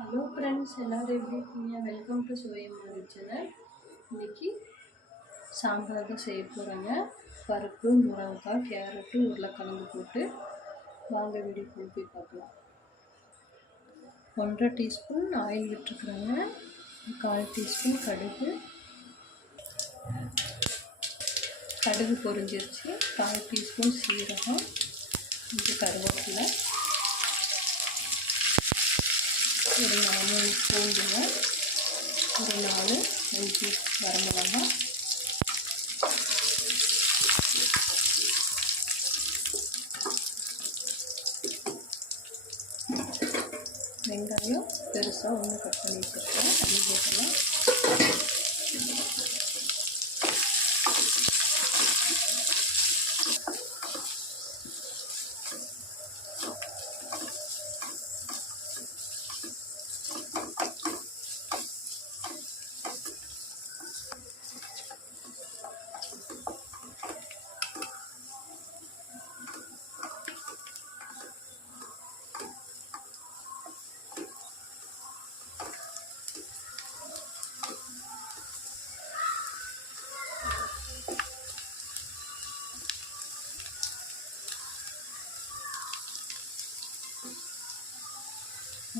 Hello friends, எல்லோரும் எப்படி இருக்கீங்க? Welcome to Suvaiyamma channel. இன்றைக்கி சாம்பார் தான் செய்ய போகிறேங்க. பருப்பு, முருங்கைக்காய், கேரட்டு, உருளைக்கிழங்கு போட்டு வாங்க வீடியோ போய் பார்க்கலாம். 1.5 டீஸ்பூன் ஆயில் விட்டுருக்குறேங்க. 1/4 டீஸ்பூன் கடுகு பொரிஞ்சிருச்சு. 1/4 டீஸ்பூன் சீரகம், கொஞ்சம் கருவேப்பிலை, ஒரு 4 பூண்டுங்க, ஒரு 4 5 வரமிளகாய், வெங்காயம் பெருசாக ஒன்று கட் பண்ணி வச்சுருக்கேன். அது போட்டலாம்.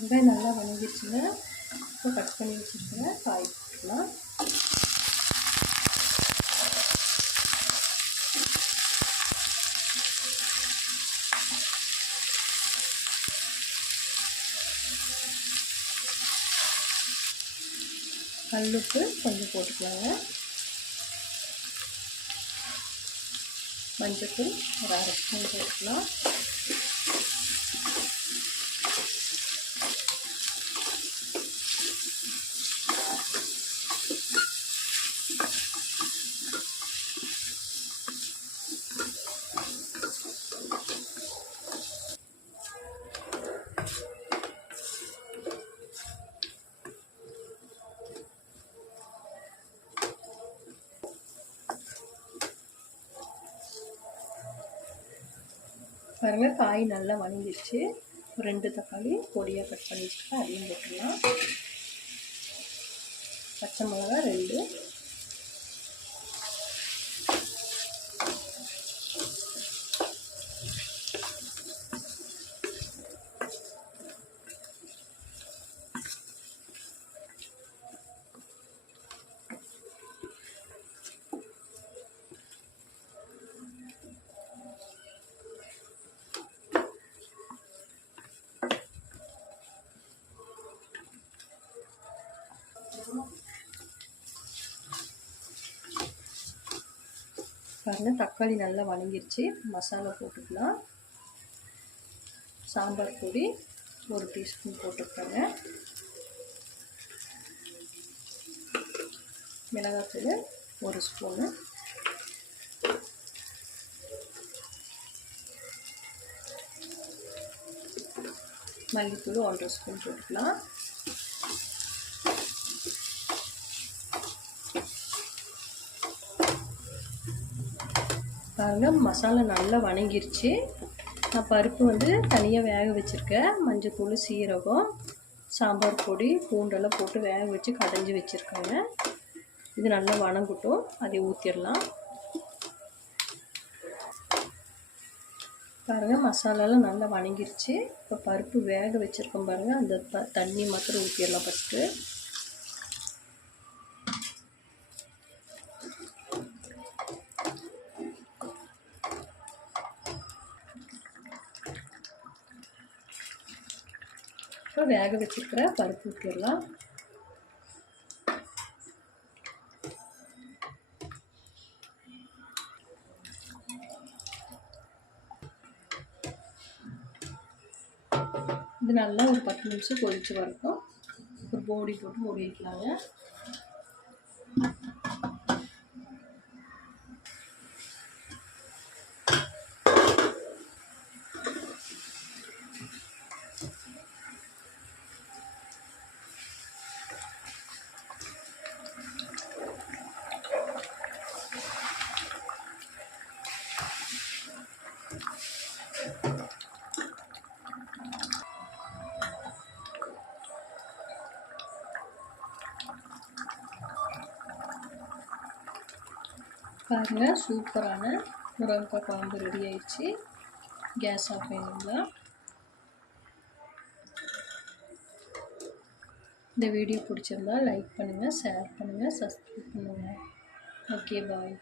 வெங்காயம் நல்லா வணங்கிடுச்சுங்க. இப்போ கட் பண்ணி வச்சுருக்கேன். காய் போட்டுக்கலாம். கல்லுப்பு கொஞ்சம் போட்டுக்கலாங்க. மஞ்சள் ஒரு 1/2 ஸ்பூன் போட்டுக்கலாம். பாருங்கள், காய் நல்லா வணங்கிடுச்சு. 2 தக்காளி பொடியாக கட் பண்ணி வச்சுருக்கேன், அதையும் போட்டுடலாம். பச்சை மிளகா 2, பாருங்கள் தக்காளி நல்லா வணங்கிருச்சு. மசாலா போட்டுக்கலாம். சாம்பார் பொடி 1 டீஸ்பூன் போட்டுருக்காங்க. மிளகாத்தூள் 1 ஸ்பூனு, மல்லித்தூள் 1/2 ஸ்பூன் போட்டுக்கலாம். பாருங்கள் மசாலா நல்லா வணங்கிருச்சு. நான் பருப்பு தனியாக வேக வச்சுருக்கேன். மஞ்சள், சீரகம், சாம்பார் பொடி, பூண்டெல்லாம் போட்டு வேக வச்சு கடைஞ்சி வச்சுருக்கேங்க. இது நல்லா வணங்கட்டும், அதை ஊற்றிடலாம். பாருங்கள் மசாலாலாம் நல்லா வணங்கிருச்சு. இப்போ பருப்பு வேக வச்சுருக்கோம் பாருங்கள், அந்த தண்ணி மாத்திரம் ஊற்றிடலாம் ஃபஸ்ட்டு. இப்போ வேக வச்சுருக்கிற பருப்பு ஊற்றிடலாம். இது நல்லா ஒரு 10 நிமிஷம் கொதிச்சு வரட்டும். ஒரு போடி போட்டு மூடி வைக்கலாங்க. பாருங்கள், சூப்பரான முருங்கைக்காய் குழம்பு ரெடி ஆயிடுச்சு. கேஸ் ஆஃப் பண்ணிங்களா? இந்த வீடியோ பிடிச்சிருந்தா லைக் பண்ணுங்கள், ஷேர் பண்ணுங்கள், சப்ஸ்கிரைப் பண்ணுங்கள். ஓகே, பாய்.